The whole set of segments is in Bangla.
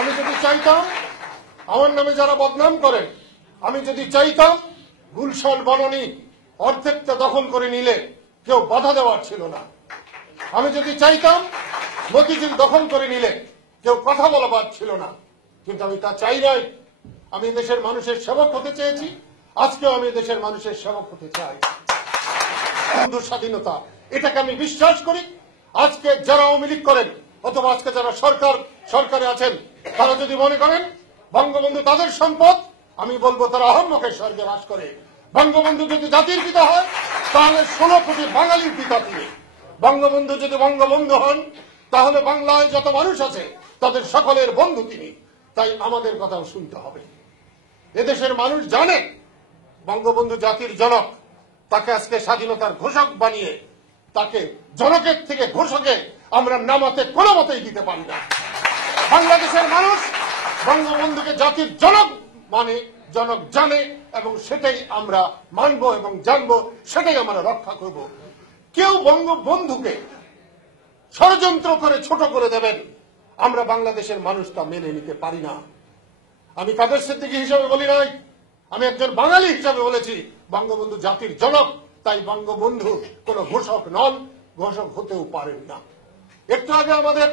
আমি যদি চাইতাম আমার নামে যারা বদনাম করেন, আমি যদি চাইতাম গুলশান বনানী অর্ধেকটা দখল করে নিলে কেউ বাধা দেওয়ার ছিল না। আমি যদি চাইতাম মতিঝিল দখল করে নিলে কেউ কথা বলবার ছিল না। কিন্তু আমি তা চাই নাই। আমি দেশের মানুষের সেবক হতে চেয়েছি, আজকেও আমি দেশের মানুষের সেবক হতে চাই। বন্ধুর স্বাধীনতা, এটাকে আমি বিশ্বাস করি। আজকে যারা আওয়ামী লীগ করেন অথবা আজকে যারা সরকারে আছেন, তারা যদি মনে করেন বঙ্গবন্ধু তাদের সম্পদ, আমি বলবো তারা অহম্মকের স্বর্গে বাস করে। বঙ্গবন্ধু যদি জাতির পিতা হয় তাহলে 16 কোটি বাঙালির পিতা তিনি। বঙ্গবন্ধু যদি বঙ্গবন্ধু হন তাহলে বাংলায় যত মানুষ আছে তাদের সকলের বন্ধু তিনি। তাই আমাদের কথাও শুনতে হবে। এদেশের মানুষ জানে বঙ্গবন্ধু জাতির জনক। তাকে আজকে স্বাধীনতার ঘোষক বানিয়ে তাকে জনকের থেকে ঘোষকে আমরা নামাতে কোনো মতেই দিতে পারি না। বাংলাদেশের মানুষ বঙ্গবন্ধুকে জাতির জনক মানে, জনক জানে, এবং সেটাই আমরা মানব এবং জানবো, সেটাই আমরা রক্ষা করব। কেউ বঙ্গবন্ধুকে ষড়যন্ত্র করে ছোট করে দেবেন, আমরা বাংলাদেশের মানুষ তা মেনে নিতে পারি না। আমি কাদের সিদ্দিকী হিসাবে বলি নাই, আমি একজন বাঙালি হিসাবে বলেছি বঙ্গবন্ধু জাতির জনক। তাই বঙ্গবন্ধু কোন ঘোষক নন, ঘোষক হতেও পারেন না। একটু আগে আমাদের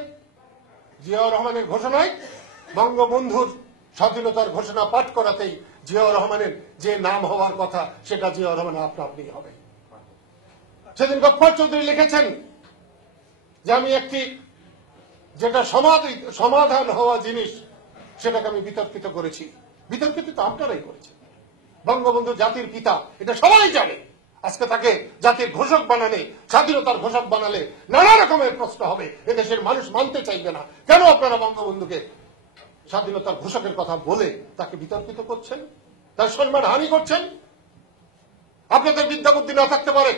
জিয়াউর রহমানের ঘোষণায় বঙ্গবন্ধুর স্বাধীনতার ঘোষণা পাঠ করাতেই জিয়াউর রহমানের যে নাম হওয়ার কথা সেটা জিয়াউর রহমান আপনি হবে। সেদিন গফফর চৌধুরী লিখেছেন যে আমি একটি যেটা সমাধান হওয়া জিনিস সেটাকে আমি বিতর্কিত করেছি। বিতর্কিত তো আপনারাই করেছেন। বঙ্গবন্ধু জাতির পিতা, এটা সবাই জানে। আজকে তাকে জাতির ঘোষক বানালে, স্বাধীনতার ঘোষক বানালে নানা রকমের প্রশ্ন হবে। এদেশের মানুষ মানতে চাইবে না। কেন আপনারা বঙ্গবন্ধুকে স্বাধীনতার ঘোষকের কথা বলে তাকে বিতর্কিত করছেন, তার সম্মান হানি করছেন? আপনাদের বিদ্যা বুদ্ধি না থাকতে পারে,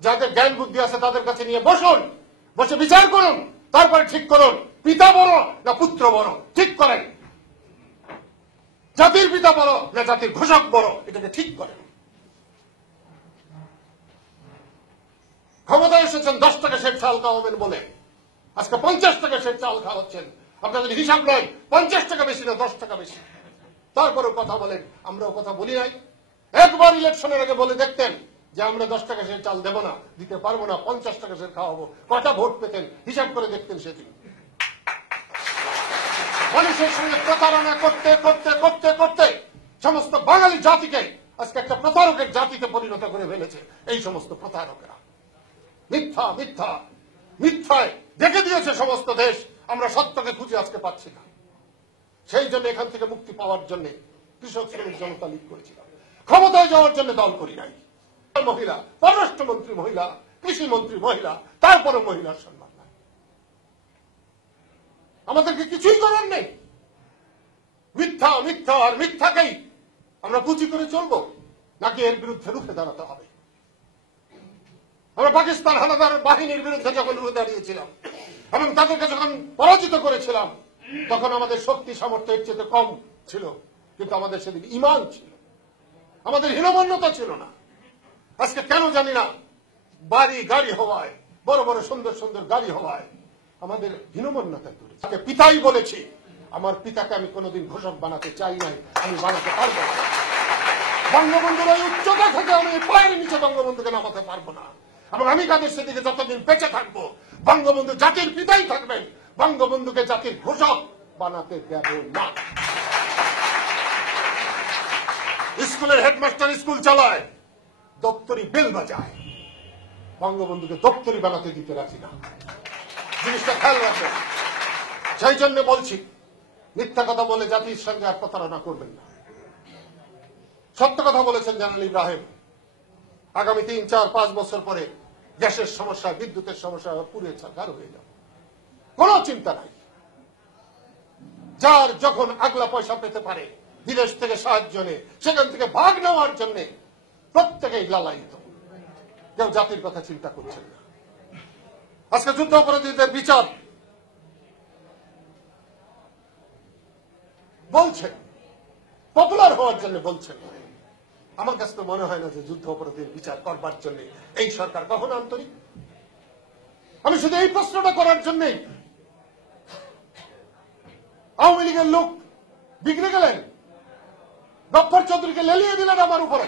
যাদের জ্ঞান বুদ্ধি আছে তাদের কাছে নিয়ে বসুন, বসে বিচার করুন, তারপরে ঠিক করুন পিতা বড় না পুত্র বড়, ঠিক করেন। জাতির পিতা বড় না জাতির ঘোষক বড়, এটাকে ঠিক করেন। ক্ষমতায় এসেছেন 10 টাকা সের চাল খাওয়াবেন বলে, আজকে 50 টাকা সের চাল খাওয়াচ্ছেন। আপনাদের হিসাব নয় 50 টাকা বেশি না 10 টাকা বেশি। তারপরেও কথা বলেন। আমরাও কথা বলি নাই? একবার ইলেকশনের আগে বলে দেখতেন যে আমরা 10 টাকা সের চাল দেব না, দিতে পারবো না, 50 টাকা সের খাওয়াবো, কটা ভোট পেতেন হিসাব করে দেখতেন সেদিন। মানুষের সঙ্গে প্রতারণা করতে করতে করতে করতে সমস্ত বাঙালি জাতিকে আজকে একটা প্রতারকের জাতিতে পরিণত করে ফেলেছে এই সমস্ত প্রতারকেরা। মিথ্যা মিথ্যা মিথ্যায় দেখে দিয়েছে সমস্ত দেশ। আমরা সত্যকে খুঁজে আজকে পাচ্ছি না। সেই জন্য এখান থেকে মুক্তি পাওয়ার জন্য কৃষক শ্রমিক জনতা লীগ করেছিলাম। ক্ষমতায় যাওয়ার জন্য দল করি নাই। মহিলা পররাষ্ট্রমন্ত্রী মহিলা, কৃষি মন্ত্রী মহিলা, তারপরে মহিলার সম্মান নাই। আমাদেরকে কিছুই করার নেই। মিথ্যা মিথ্যা আর মিথ্যাকেই আমরা পুঁজি করে চলবো, নাকি এর বিরুদ্ধে রুখে দাঁড়াতে হবে? আমরা পাকিস্তান হানাদার বাহিনীর বিরুদ্ধে যখন রুখে দাঁড়িয়েছিলাম এবং তাদেরকে যখন পরাজিত করেছিলাম, তখন আমাদের শক্তি সামর্থ্য এর চেয়ে কম ছিল, কিন্তু আমাদের সেদিন ঈমান ছিল, আমাদের হীনমন্যতা ছিল না। আজকে কেন জানি না বাড়ি গাড়ি হওয়ায়, বড় বড় সুন্দর সুন্দর গাড়ি হওয়ায় আমাদের হীনমন্যতা দূরে। তাকে পিতাই বলেছি, আমার পিতাকে আমি কোনোদিন ঘোষক বানাতে চাই নাই, আমি বানাতে পারবো না। বঙ্গবন্ধুর ওই উচ্চতা থেকে আমি পায়ের নিচে বঙ্গবন্ধুকে নামাতে পারবো না। এবং আমি কাদের সেদিকে যতদিন বেঁচে থাকবো বঙ্গবন্ধু জাতির পিতাই থাকবেন, বঙ্গবন্ধুকে জাতির ঘোষক বানাতে দেব না। স্কুলের হেডমাস্টার স্কুল চালায়, দপ্তরি বেল বাজায়, বঙ্গবন্ধুকে দপ্তরি বানাতে দিতে রাজি না। জিনিসটা খেয়াল রাখবেন। সেই জন্য বলছি, মিথ্যা কথা বলে জাতির সঙ্গে আর প্রতারণা করবেন না। সত্য কথা বলেছেন জেনারেল ইব্রাহিম, আগামী 3, 4, 5 বছর পরে গ্যাসের সমস্যা, বিদ্যুতের সমস্যা পুরে ছাড় হয়ে যাবে, কোনো চিন্তা নাই। যার যখন আগলা পয়সা পেতে পারে বিদেশ থেকে সাহায্য নিয়ে, সেখান থেকে ভাগ নেওয়ার জন্য প্রত্যেকেই লালায়িত। কেউ জাতির কথা চিন্তা করছেন না। আজকে যুদ্ধ অপরাধীদের বিচার বলছেন, পপুলার হওয়ার জন্য বলছেন। আমার কাছে তো মনে হয় না যে যুদ্ধ অপরাধীর বিচার করবার জন্য এই সরকার কখনো আন্তরিক। আমি শুধু এই প্রশ্নটা করার জন্যই আওয়ামী লীগের লোক বিগড়ে গেলেন, গফফর চৌধুরীকে লেলিয়ে দিলেন আমার উপরে।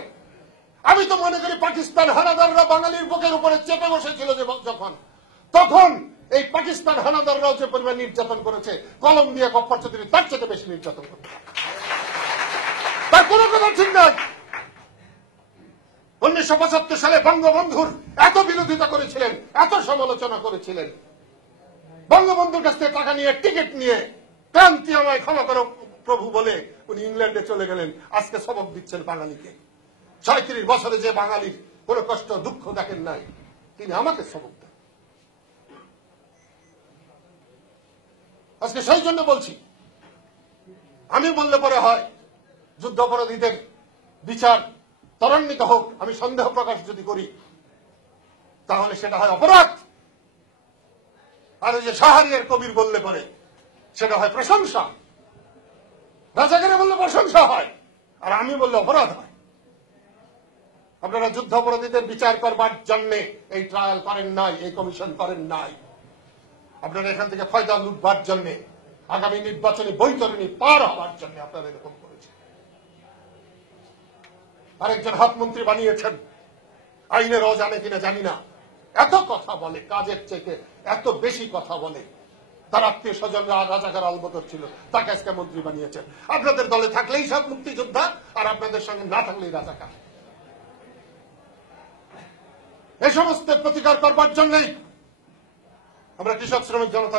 আমি তো মনে করি পাকিস্তান হানাদাররা বাঙালির বুকের উপরে চেপে বসেছিল যে যখন, তখন এই পাকিস্তান হানাদাররাও যে পরিমাণ নির্যাতন করেছে, কলম দিয়ে গফফর চৌধুরী তার চেয়ে বেশি নির্যাতন করতে, তার কোনো কথা ঠিক নাই। 1975 সালে বঙ্গবন্ধুর এত বিরোধিতা করেছিলেন, এত সমালোচনা করেছিলেন, বঙ্গবন্ধুর কাছ থেকে টাকা নিয়ে টিকিট নিয়ে ক্রান্তি আমায় ক্ষমা করো প্রভু বলে উনি ইংল্যান্ডে চলে গেলেন। আজকে সবক দিচ্ছেন বাঙালিকে। 37 বছরে যে বাঙালির কোন কষ্ট দুঃখ দেখেন নাই, তিনি আমাকে সবক দেন। আজকে সেই জন্য বলছি, আমি বললে পরে হয় যুদ্ধাপরাধীদের বিচার ত্বরান্বিত হোক, আমি সন্দেহ প্রকাশ যদি করি তাহলে সেটা হয় অপরাধ। আর ওই যে শাহরিয়ার কবির বললে পরে সেটা হয় প্রশংসা, রাজাকারে বললে প্রশংসা হয়, আর আমি বললে অপরাধ হয়। আপনারা যুদ্ধাপরাধীদের বিচার করবার জন্য এই ট্রায়াল করেন নাই, এই কমিশন করেন নাই। আপনারা এখান থেকে ফয়দা লুটবার জন্য, আগামী নির্বাচনী বৈতরণী পার হওয়ার জন্য আপনারা এরকম করেছেন। আরেকজন হাতমন্ত্রী বানিয়েছেন, আইনের অজানে কিনা জানি না, এত কথা বলে, কাজের চেয়ে এত বেশি কথা বলে। তার আত্মীয় স্বজনরা রাজাকার আলবদর ছিল, তাকে আজকে মন্ত্রী বানিয়েছেন। আপনাদের দলে থাকলেই সব মুক্তিযোদ্ধা, আর আপনাদের সঙ্গে না থাকলেই রাজাকার। এই সমস্ত প্রতিকার করবার জন্যই আমরা কৃষক শ্রমিক জনতা